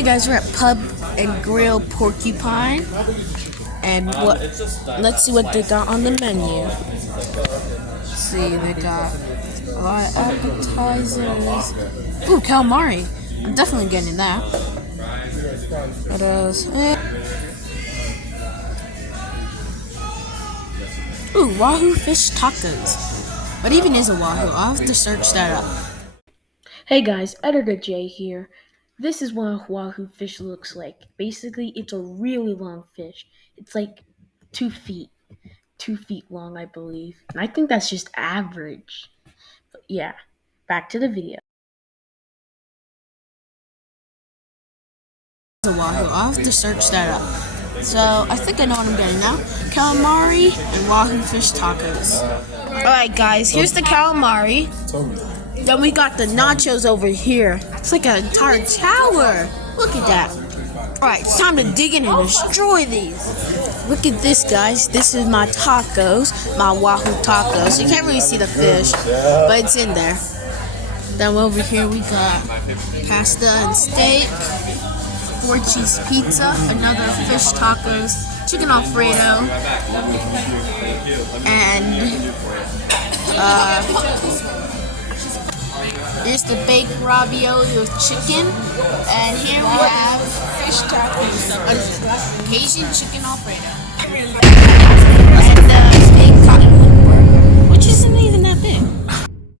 Hey guys, we're at Pub and Grill Porcupine, and let's see what they got on the menu. Let's see, they got a lot of appetizers. Ooh, calamari. I'm definitely getting that. What else? Ooh, Wahoo fish tacos. What even is a Wahoo? I'll have to search that up. Hey guys, Editor J here. This is what a Wahoo fish looks like. Basically, it's a really long fish. It's like 2 feet. 2 feet long, I believe. And I think that's just average. But yeah, back to the video. A Wahoo. I'll have to search that up. So, I think I know what I'm getting now. Calamari and Wahoo fish tacos. Alright guys, here's the calamari. Then we got the nachos over here. It's like an entire tower. Look at that. Alright, it's time to dig in and destroy these. Look at this, guys. This is my tacos, my Wahoo tacos. You can't really see the fish, but it's in there. Then over here we got pasta and steak, 4-cheese pizza, another fish tacos, chicken Alfredo, and here's the baked ravioli with chicken, and here we have fish tacos, Asian chicken Alfredo.